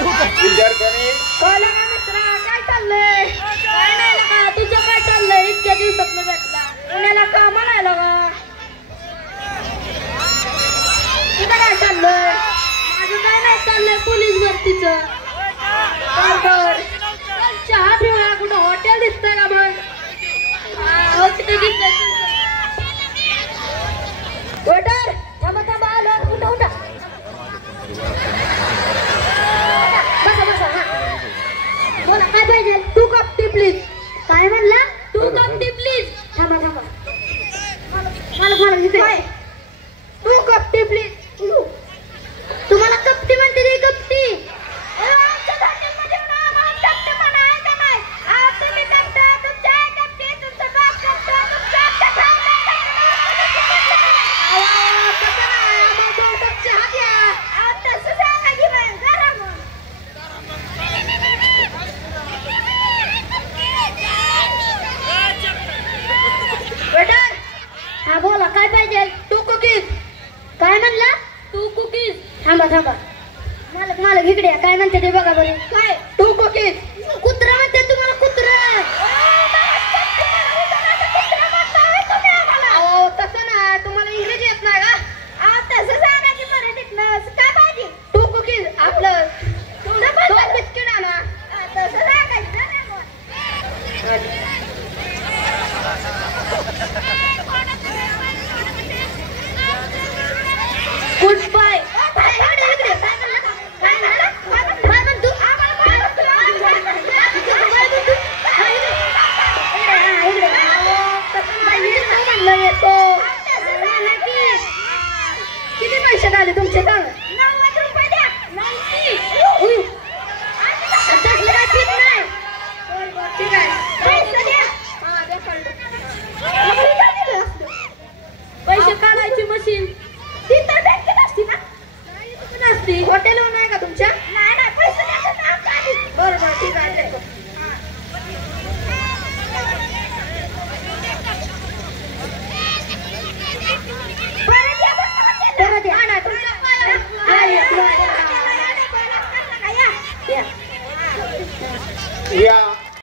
विद्यार्थ्यांनी बोला ना मित्रा, काय चाललंय? काय नाही लगा, तुझं काय चाललंय? इतक्या दिवसात भेटला, पुण्याला कामाला आहे लगा. तुझं काय चाललंय? माझं काय नाही चाललंय, पोलीस भरतीचं. चहा पिऊया, कुठं हॉटेल दिसतंय का मग? हो तिथे दिसतंय. वेटर थांबा थांबा, आलो. उठा उठा, बसा बसा. हा बोला, काय पाहिजे? 2 कप टी प्लीज. काय म्हणला? 2 कप टी प्लीज. थांबा थांबा, मला काय 2 कप टी प्लीज. तुम्हाला कपटी म्हणते रे, कपटी. आमच्या हॉटेलमध्ये कपटी म्हणायचं नाही. तुम्ही कपटा, तुमच्या आई कपटी, तुमचा बाप कपटा, तुमच्या आत्या कपटा. कसं नाही, आम्हाला 2 कप चहा द्या. तसं सांगा की बाई, गरम. वेटर, हा बोला, काय पाहिजे? 2 कुकीज. काय म्हणला? 2 कुकीज. थांबा थांबा, मालक इकडे या. काय म्हणते ते बघा बरं. काय? 2 कुकीज. कुत्रा म्हणते तुम्हाला.